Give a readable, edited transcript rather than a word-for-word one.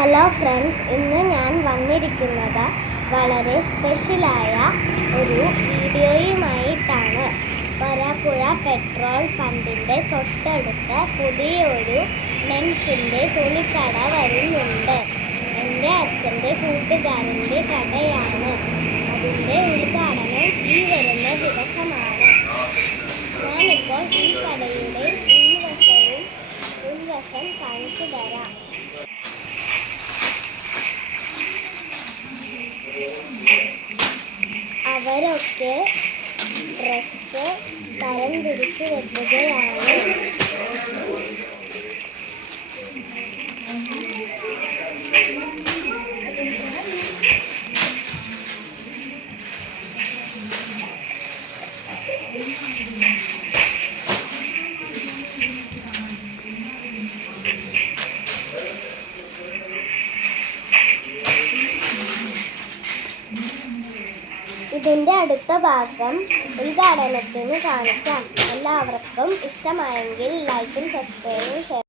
Hello friends, ഇന്ന് ഞാൻ വന്നിരിക്കുന്നത് വളരെ സ്പെഷ്യലായ ഒരു വീഡിയോയുമായിട്ടാണ്. വരാപ്പുഴ പെട്രോൾ പമ്പിൻ്റെ തൊട്ടടുത്ത് പുതിയൊരു മെൻസിൻ്റെ തുണിക്കട വരുന്നുണ്ട്. എൻ്റെ അച്ഛൻ്റെ കൂട്ടുകാരൻ്റെ കടയാണ്. അതിൻ്റെ ഉദ്ഘാടനം ഈ വരുന്ന ദിവസമാണ്. ഞാനിപ്പോൾ ഈ കടയുടെ ഉൾവശം കാണിച്ചു തരാം. അവരൊക്കെ ഡ്രസ്സ് തരം തിരിച്ച് വെക്കുകയാണ്. ഇതിൻ്റെ അടുത്ത ഭാഗം ഉദ്ഘാടനത്തിന് കാണിക്കാം. എല്ലാവർക്കും ഇഷ്ടമായെങ്കിൽ ലൈക്കും സബ്സ്ക്രൈബും ഷെയർ